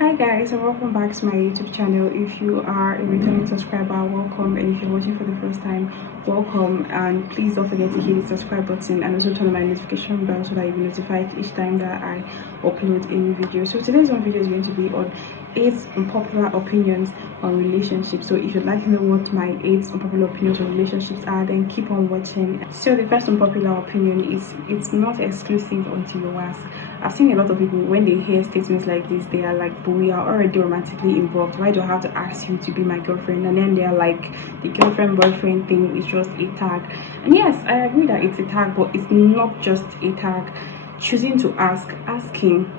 Hi guys, and welcome back to my YouTube channel. If you are a returning subscriber, welcome, and if you're watching for the first time, welcome. And please don't forget to hit the subscribe button and also turn on my notification bell so that you'll be notified each time that I upload a new video. So today's video is going to be on 8 unpopular opinions on relationships. So if you'd like to know what my 8 unpopular opinions on relationships are, then keep on watching. So the first unpopular opinion is it's not exclusive until you ask. I've seen a lot of people, when they hear statements like this, they are like, but we are already romantically involved, why do I have to ask you to be my girlfriend? And then they're like, the girlfriend boyfriend thing is just a tag. And yes, I agree that it's a tag, but it's not just a tag. Choosing to asking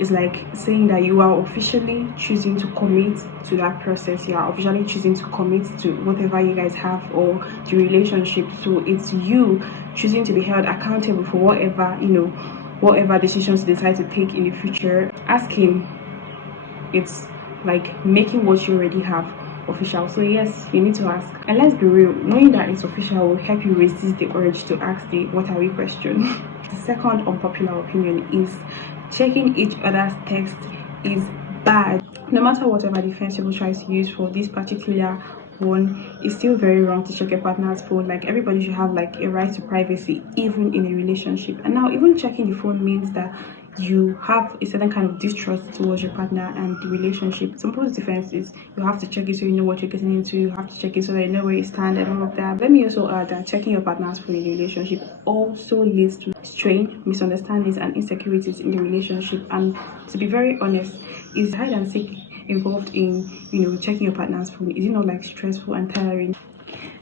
is like saying that you are officially choosing to commit to that process. You are officially choosing to commit to whatever you guys have or the relationship. So it's you choosing to be held accountable for whatever decisions you decide to take in the future. Asking, it's like making what you already have official. So yes, you need to ask, and let's be real, knowing that it's official will help you resist the urge to ask the what are we question. The second unpopular opinion is checking each other's text is bad. No matter whatever defense people try to use for this particular one, it's still very wrong to check your partner's phone. Like, everybody should have like a right to privacy, even in a relationship. And now even checking the phone means that you have a certain kind of distrust towards your partner and the relationship. Some people's defense is you have to check it so you know what you're getting into, you have to check it so that you know where you stand and all of that. Let me also add that checking your partner's phone in a relationship also leads to strain, misunderstandings, and insecurities in the relationship. And to be very honest, is hide and seek involved in checking your partner's phone? Is it not like stressful and tiring?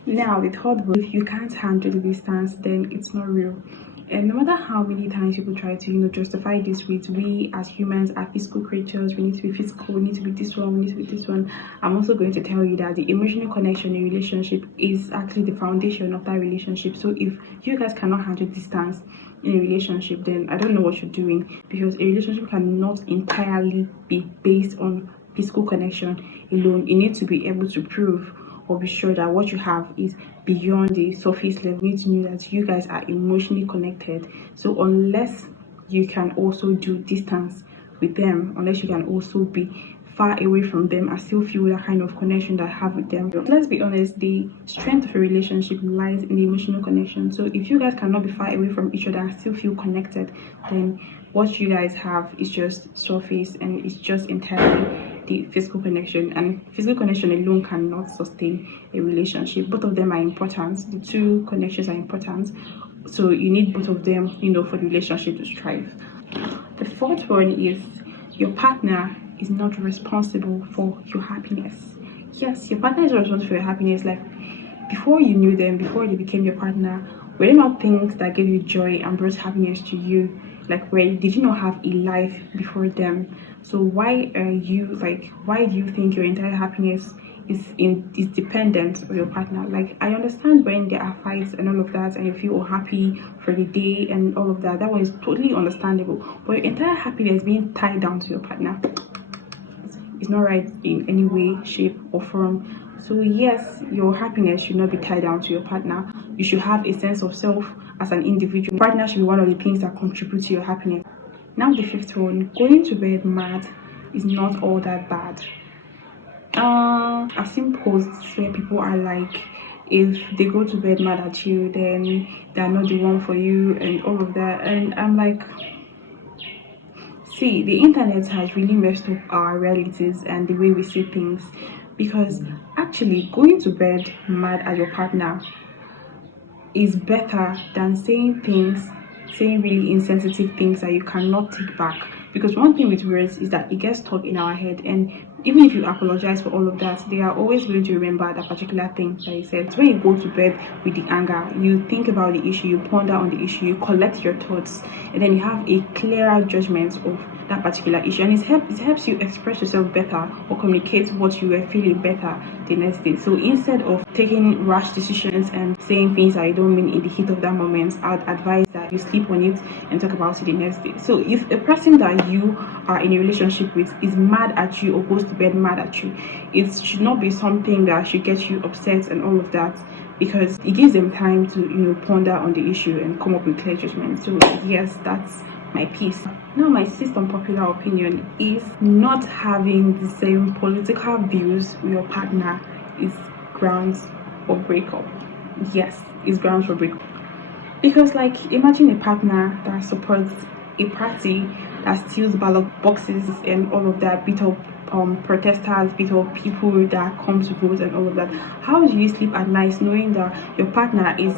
Now the third one, if you can't handle the distance, then it's not real. And no matter how many times people try to justify this with, we as humans are physical creatures, we need to be physical, we need to be this one, we need to be this one, I'm also going to tell you that the emotional connection in a relationship is actually the foundation of that relationship. So if you guys cannot handle distance in a relationship, then I don't know what you're doing, because a relationship cannot entirely be based on physical connection alone. You need to be able to prove or be sure that what you have is beyond the surface level. You need to know that you guys are emotionally connected. So unless you can also do distance with them, unless you can also be far away from them, I still feel that kind of connection that I have with them. Let's be honest, the strength of a relationship lies in the emotional connection. So if you guys cannot be far away from each other and still feel connected, then what you guys have is just surface, and it's just entirely the physical connection. And physical connection alone cannot sustain a relationship. Both of them are important. The two connections are important, so you need both of them for the relationship to strive. The fourth one is your partner is not responsible for your happiness. Yes, your partner is responsible for your happiness. Like, before you knew them, before they became your partner, were there not things that gave you joy and brought happiness to you? Like, did you not have a life before them? So why do you think your entire happiness is dependent on your partner? Like, I understand when there are fights and all of that, and you feel unhappy for the day and all of that. That one is totally understandable. But your entire happiness being tied down to your partner is not right in any way, shape, or form. So yes, your happiness should not be tied down to your partner. You should have a sense of self as an individual. Your partner should be one of the things that contribute to your happiness. Now the fifth one, going to bed mad is not all that bad. I've seen posts where people are like, if they go to bed mad at you, then they're not the one for you and all of that. And I'm like, see, the internet has really messed up our realities and the way we see things, because actually going to bed mad at your partner is better than saying really insensitive things that you cannot take back. Because one thing with words is that it gets stuck in our head, and even if you apologize for all of that, they are always going to remember that particular thing that you said. So when you go to bed with the anger, you think about the issue, you ponder on the issue, you collect your thoughts, and then you have a clearer judgment of that particular issue, and it helps you express yourself better or communicate what you were feeling better the next day. So instead of taking rash decisions and saying things that you don't mean in the heat of that moment, I'd advise that you sleep on it and talk about it the next day. So if a person that you are in a relationship with is mad at you or goes to bed mad at you, it should not be something that should get you upset and all of that, because it gives them time to ponder on the issue and come up with clear judgment. So yes, that's my piece. Now, my sixth unpopular opinion is not having the same political views with your partner is grounds for breakup. Yes, it's grounds for breakup. Because, like, imagine a partner that supports a party that steals ballot boxes and all of that, beat up protesters, beat up people that come to vote and all of that. How do you sleep at night knowing that your partner is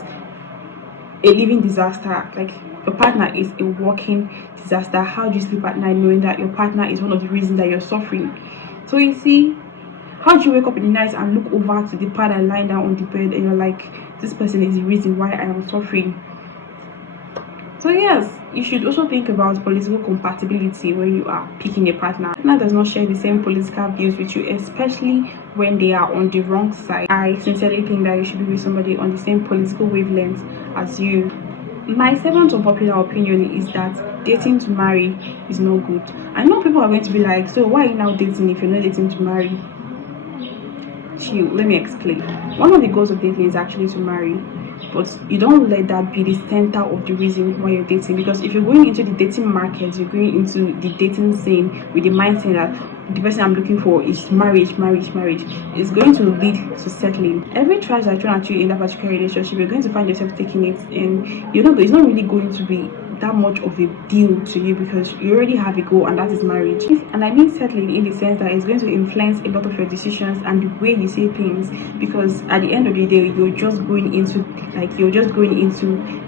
a living disaster? Like, your partner is a walking disaster. How do you sleep at night knowing that your partner is one of the reasons that you're suffering? So you see, how do you wake up in the night and look over to the partner lying down on the bed and you're like, this person is the reason why I am suffering? So yes, you should also think about political compatibility when you are picking a partner. Partner does not share the same political views with you, especially when they are on the wrong side. I sincerely think that you should be with somebody on the same political wavelength as you. My seventh unpopular opinion is that dating to marry is not good. I know people are going to be like, so why are you now dating if you're not dating to marry? Chill, let me explain. One of the goals of dating is actually to marry, but you don't let that be the center of the reason why you're dating. Because if you're going into the dating market, you're going into the dating scene with the mindset that the person I'm looking for is marriage, it's going to lead to settling. Every try that thrown at you in that particular relationship, you're going to find yourself taking it, and it's not really going to be that much of a deal to you because you already have a goal, and that is marriage. And I mean settling in the sense that it's going to influence a lot of your decisions and the way you say things, because at the end of the day you're just going into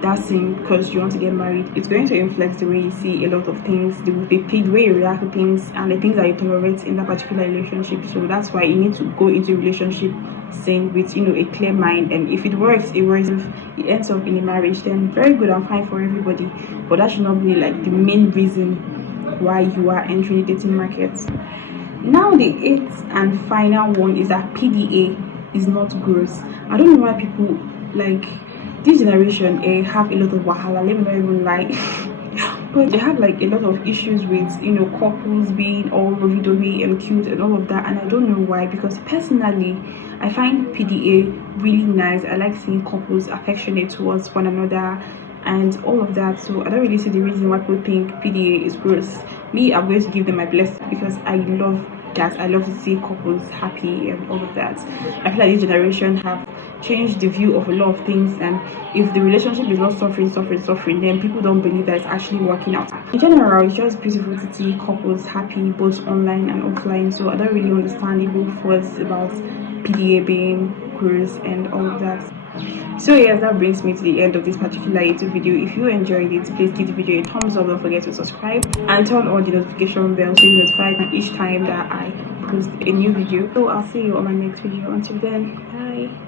that scene because you want to get married. It's going to influence the way you see a lot of things, the way you react to things, and the things that you tolerate in that particular relationship. So that's why you need to go into a relationship saying with a clear mind, and if it works, it works. If it ends up in a marriage, then very good and fine for everybody, but that should not be like the main reason why you are entering the dating market. Now, the eighth and final one is that PDA is not gross. I don't know why people like this generation have a lot of wahala, let me not even lie. But they have like a lot of issues with couples being all lovey-dovey and cute and all of that, and I don't know why, because personally I find PDA really nice. I like seeing couples affectionate towards one another and all of that, so I don't really see the reason why people think PDA is gross. Me, I'm going to give them my blessing because I love that. I love to see couples happy and all of that. I feel like this generation have changed the view of a lot of things, and if the relationship is not suffering, then people don't believe that it's actually working out. In general, it's just beautiful to see couples happy both online and offline, so I don't really understand the whole fuss about PDA being gross and all of that. So yes, that brings me to the end of this particular YouTube video. If you enjoyed it, please give the video a thumbs up, don't forget to subscribe and turn on the notification bell so you're notified each time that I post a new video. So I'll see you on my next video. Until then, bye.